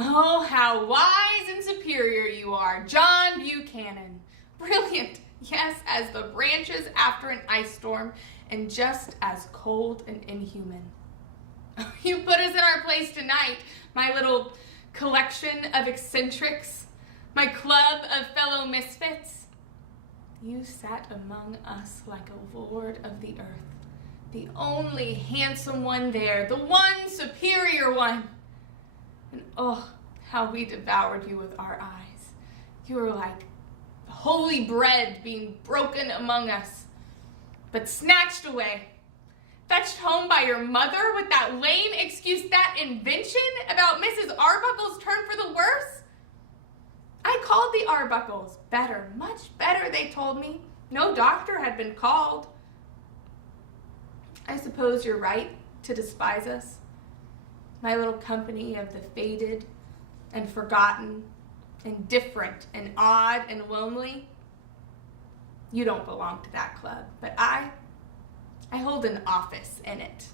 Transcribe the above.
Oh, how wise and superior you are, John Buchanan. Brilliant, yes, as the branches after an ice storm, and just as cold and inhuman. You put us in our place tonight, my little collection of eccentrics, my club of fellow misfits. You sat among us like a lord of the earth, the only handsome one there, the one superior one. And oh, how we devoured you with our eyes. You were like holy bread being broken among us, but snatched away, fetched home by your mother with that lame excuse, that invention about Mrs. Arbuckle's turn for the worse. I called the Arbuckles. Better, much better, they told me. No doctor had been called. I suppose you're right to despise us, my little company of the faded and forgotten and different and odd and lonely. You don't belong to that club, but I hold an office in it.